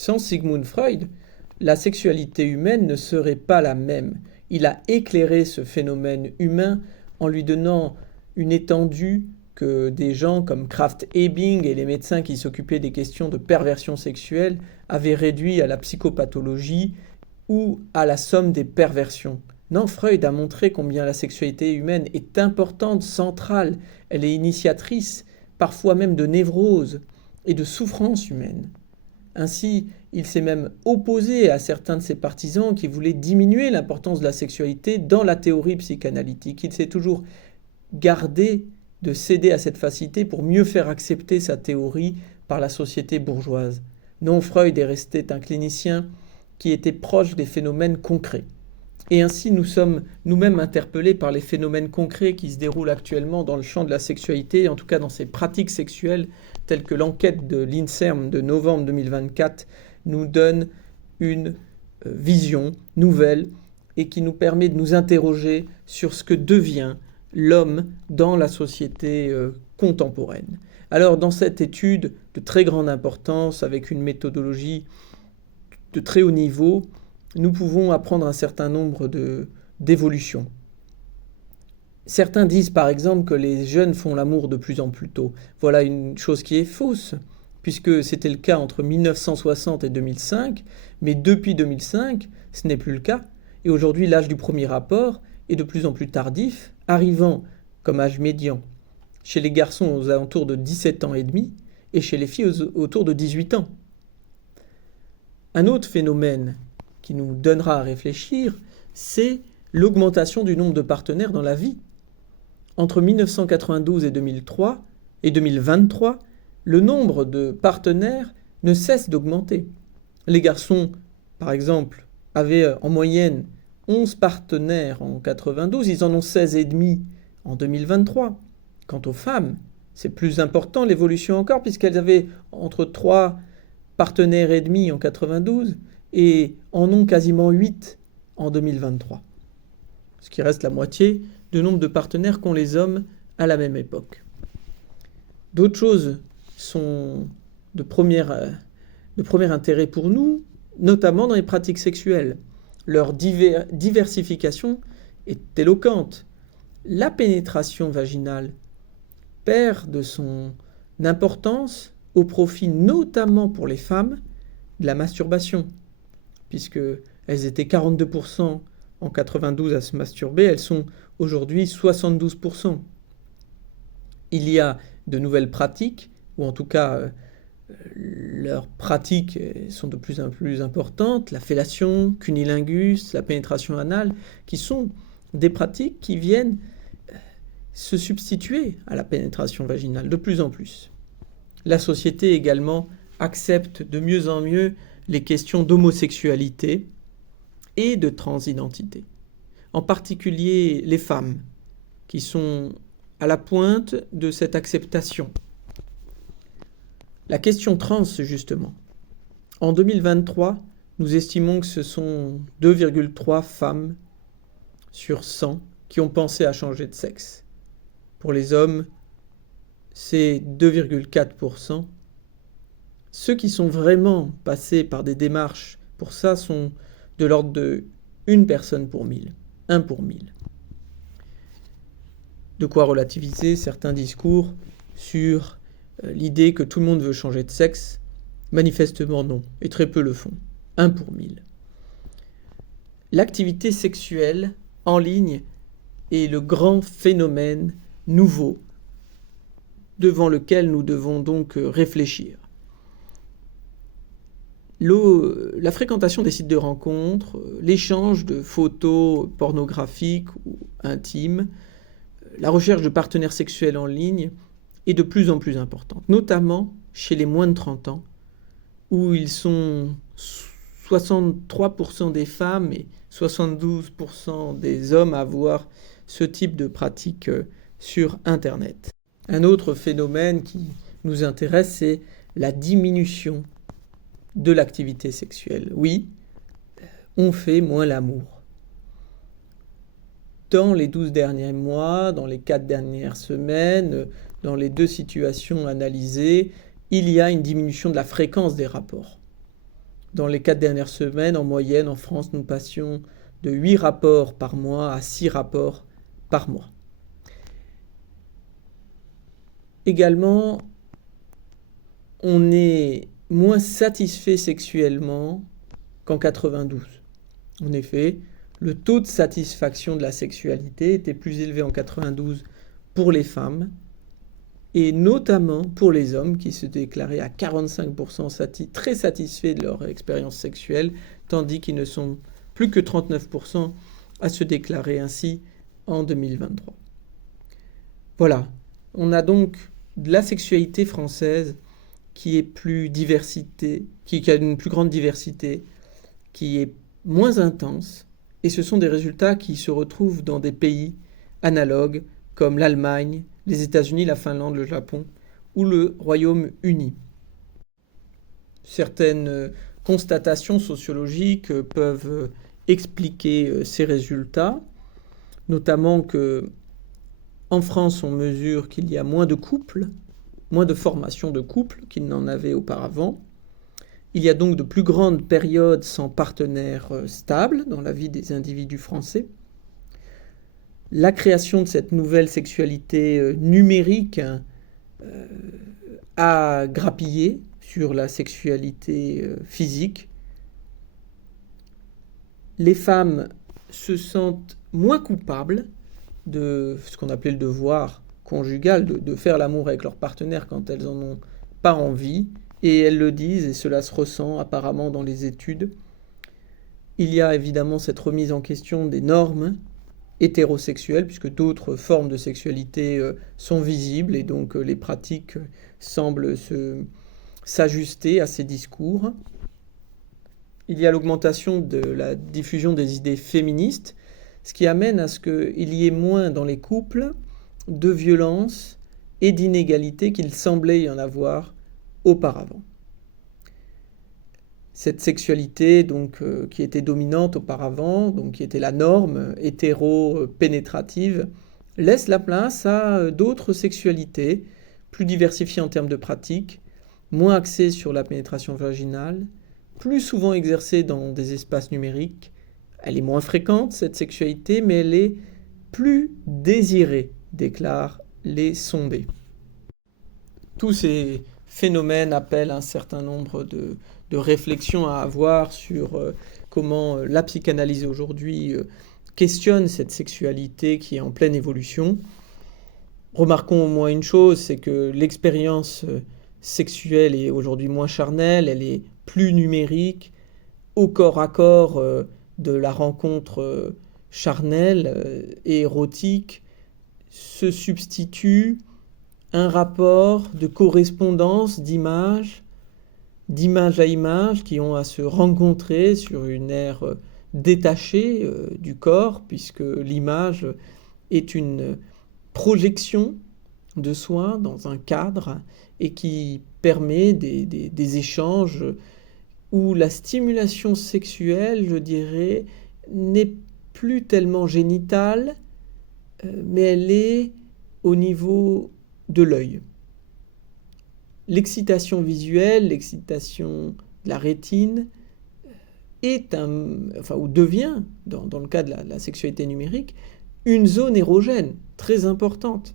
Sans Sigmund Freud, la sexualité humaine ne serait pas la même. Il a éclairé ce phénomène humain en lui donnant une étendue que des gens comme Krafft Ebing et les médecins qui s'occupaient des questions de perversion sexuelle avaient réduit à la psychopathologie ou à la somme des perversions. Non, Freud a montré combien la sexualité humaine est importante, centrale, elle est initiatrice, parfois même de névrose et de souffrance humaine. Ainsi, il s'est même opposé à certains de ses partisans qui voulaient diminuer l'importance de la sexualité dans la théorie psychanalytique. Il s'est toujours gardé de céder à cette facilité pour mieux faire accepter sa théorie par la société bourgeoise. Non, Freud est resté un clinicien qui était proche des phénomènes concrets. Et ainsi, nous sommes nous-mêmes interpellés par les phénomènes concrets qui se déroulent actuellement dans le champ de la sexualité, en tout cas dans ces pratiques sexuelles, telles que l'enquête de l'INSERM de novembre 2024 nous donne une vision nouvelle et qui nous permet de nous interroger sur ce que devient l'homme dans la société contemporaine. Alors, dans cette étude de très grande importance, avec une méthodologie de très haut niveau, nous pouvons apprendre un certain nombre d'évolutions. Certains disent par exemple que les jeunes font l'amour de plus en plus tôt. Voilà une chose qui est fausse, puisque c'était le cas entre 1960 et 2005, mais depuis 2005, ce n'est plus le cas. Et aujourd'hui, l'âge du premier rapport est de plus en plus tardif, arrivant comme âge médian chez les garçons aux alentours de 17 ans et demi et chez les filles autour de 18 ans. Un autre phénomène qui nous donnera à réfléchir, c'est l'augmentation du nombre de partenaires dans la vie. Entre 1992 et 2003 et 2023, le nombre de partenaires ne cesse d'augmenter. Les garçons, par exemple, avaient en moyenne 11 partenaires en 92, ils en ont 16,5 en 2023. Quant aux femmes, c'est plus important l'évolution encore, puisqu'elles avaient entre 3 partenaires et demi en 92 et en ont quasiment 8 en 2023. Ce qui reste la moitié du nombre de partenaires qu'ont les hommes à la même époque. D'autres choses sont de premier intérêt pour nous, notamment dans les pratiques sexuelles. Leur diversification est éloquente. La pénétration vaginale perd de son importance au profit notamment pour les femmes de la masturbation, puisqu'elles étaient 42% en 92 à se masturber, elles sont aujourd'hui 72%. Il y a de nouvelles pratiques, ou en tout cas leurs pratiques sont de plus en plus importantes, la fellation, cunnilingus, la pénétration anale, qui sont des pratiques qui viennent se substituer à la pénétration vaginale de plus en plus. La société également accepte de mieux en mieux les questions d'homosexualité et de transidentité. En particulier les femmes, qui sont à la pointe de cette acceptation. La question trans, justement. En 2023, nous estimons que ce sont 2,3 femmes sur 100 qui ont pensé à changer de sexe. Pour les hommes, c'est 2,4%. Ceux qui sont vraiment passés par des démarches pour ça sont de l'ordre de 1 personne pour 1000, 1 pour 1000. De quoi relativiser certains discours sur l'idée que tout le monde veut changer de sexe. Manifestement non, et très peu le font, 1 pour 1000. L'activité sexuelle en ligne est le grand phénomène nouveau devant lequel nous devons donc réfléchir. La fréquentation des sites de rencontres, l'échange de photos pornographiques ou intimes, la recherche de partenaires sexuels en ligne est de plus en plus importante, notamment chez les moins de 30 ans, où ils sont 63% des femmes et 72% des hommes à avoir ce type de pratique sur Internet. Un autre phénomène qui nous intéresse, c'est la diminution de l'activité sexuelle. Oui, on fait moins l'amour. Dans les 12 derniers mois, dans les 4 dernières semaines, dans les 2 situations analysées, il y a une diminution de la fréquence des rapports. Dans les 4 dernières semaines, en moyenne, en France, nous passions de 8 rapports par mois à 6 rapports par mois. Également, on est moins satisfait sexuellement qu'en 92. En effet, le taux de satisfaction de la sexualité était plus élevé en 92 pour les femmes, et notamment pour les hommes qui se déclaraient à 45% très satisfaits de leur expérience sexuelle, tandis qu'ils ne sont plus que 39% à se déclarer ainsi en 2023. Voilà, on a donc de la sexualité française qui est plus diversité, qui a une plus grande diversité, qui est moins intense, et ce sont des résultats qui se retrouvent dans des pays analogues comme l'Allemagne, les États-Unis, la Finlande, le Japon ou le Royaume-Uni. Certaines constatations sociologiques peuvent expliquer ces résultats, notamment que en France, on mesure qu'il y a moins de couples, moins de formations de couples qu'il n'en avait auparavant. Il y a donc de plus grandes périodes sans partenaire stable dans la vie des individus français. La création de cette nouvelle sexualité numérique a grappillé sur la sexualité physique. Les femmes se sentent moins coupables de ce qu'on appelait le devoir conjugal, de faire l'amour avec leur partenaire quand elles n'en ont pas envie, et elles le disent, et cela se ressent apparemment dans les études. Il y a évidemment cette remise en question des normes hétérosexuelles, puisque d'autres formes de sexualité sont visibles, et donc les pratiques semblent s'ajuster à ces discours. Il y a l'augmentation de la diffusion des idées féministes, ce qui amène à ce qu'il y ait moins dans les couples de violence et d'inégalités qu'il semblait y en avoir auparavant. Cette sexualité donc, qui était dominante auparavant, donc qui était la norme hétéro-pénétrative, laisse la place à d'autres sexualités, plus diversifiées en termes de pratiques, moins axées sur la pénétration vaginale, plus souvent exercée dans des espaces numériques. Elle est moins fréquente, cette sexualité, mais elle est plus désirée, déclarent les sondés. Tous ces phénomènes appellent un certain nombre de réflexions à avoir sur comment la psychanalyse aujourd'hui questionne cette sexualité qui est en pleine évolution. Remarquons au moins une chose, c'est que l'expérience sexuelle est aujourd'hui moins charnelle, elle est plus numérique, au corps à corps de la rencontre charnelle et érotique se substitue un rapport de correspondance d'image à image qui ont à se rencontrer sur une aire détachée du corps, puisque l'image est une projection de soi dans un cadre et qui permet des échanges où la stimulation sexuelle, je dirais, n'est plus tellement génitale, mais elle est au niveau de l'œil. L'excitation visuelle, l'excitation de la rétine est ou devient, dans le cas de la sexualité numérique, une zone érogène très importante.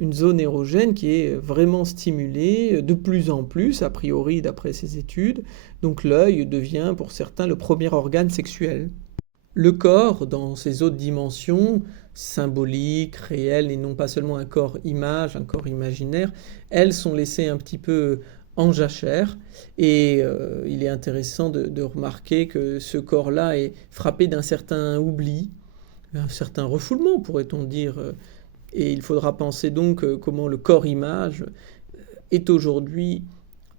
Une zone érogène qui est vraiment stimulée de plus en plus, a priori d'après ces études. Donc l'œil devient pour certains le premier organe sexuel. Le corps, dans ses autres dimensions, symboliques, réelles, et non pas seulement un corps image, un corps imaginaire, elles sont laissées un petit peu en jachère. Et il est intéressant de remarquer que ce corps-là est frappé d'un certain oubli, un certain refoulement, pourrait-on dire. Et il faudra penser donc comment le corps-image est aujourd'hui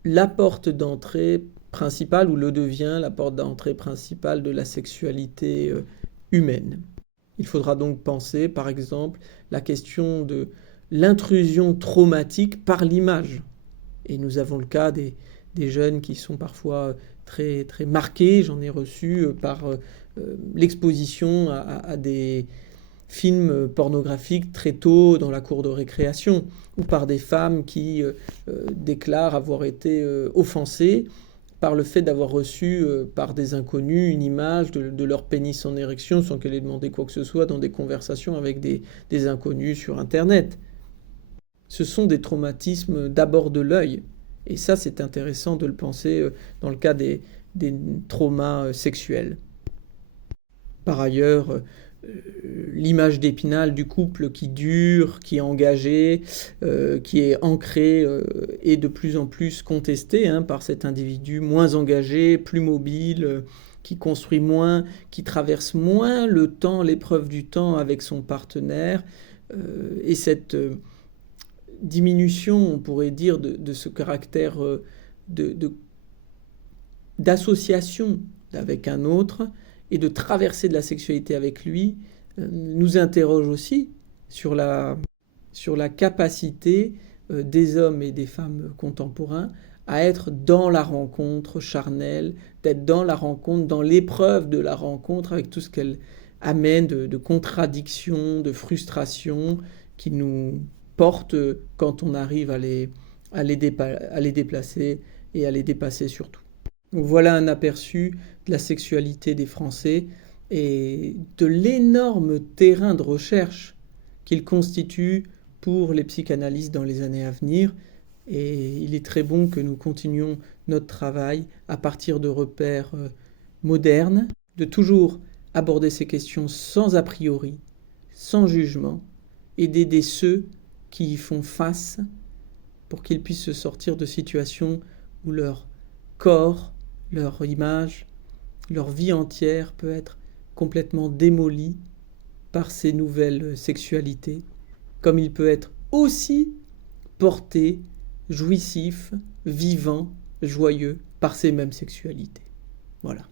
la porte d'entrée principale, ou le devient la porte d'entrée principale de la sexualité humaine. Il faudra donc penser, par exemple, la question de l'intrusion traumatique par l'image. Et nous avons le cas des jeunes qui sont parfois très, très marqués, j'en ai reçu, par l'exposition à des films pornographiques très tôt dans la cour de récréation, ou par des femmes qui déclarent avoir été offensées par le fait d'avoir reçu par des inconnus une image de leur pénis en érection sans qu'elle ait demandé quoi que ce soit dans des conversations avec des inconnus sur Internet. Ce sont des traumatismes d'abord de l'œil. Et ça, c'est intéressant de le penser dans le cas des traumas sexuels. Par ailleurs, l'image d'Épinal du couple qui dure, qui est engagé, qui est ancré, est de plus en plus contestée par cet individu moins engagé, plus mobile, qui construit moins, qui traverse moins le temps, l'épreuve du temps avec son partenaire. Et cette diminution, on pourrait dire, de ce caractère d'association avec un autre et de traverser de la sexualité avec lui, nous interroge aussi sur la capacité des hommes et des femmes contemporains à être dans la rencontre charnelle, d'être dans la rencontre, dans l'épreuve de la rencontre, avec tout ce qu'elle amène de contradictions, de frustrations, qui nous portent quand on arrive à les déplacer et à les dépasser surtout. Donc voilà un aperçu de la sexualité des Français et de l'énorme terrain de recherche qu'il constitue pour les psychanalystes dans les années à venir. Et il est très bon que nous continuions notre travail à partir de repères modernes, de toujours aborder ces questions sans a priori, sans jugement, et d'aider ceux qui y font face pour qu'ils puissent se sortir de situations où leur corps, leur image, leur vie entière peut être complètement démolie par ces nouvelles sexualités, comme il peut être aussi porté, jouissif, vivant, joyeux par ces mêmes sexualités. Voilà.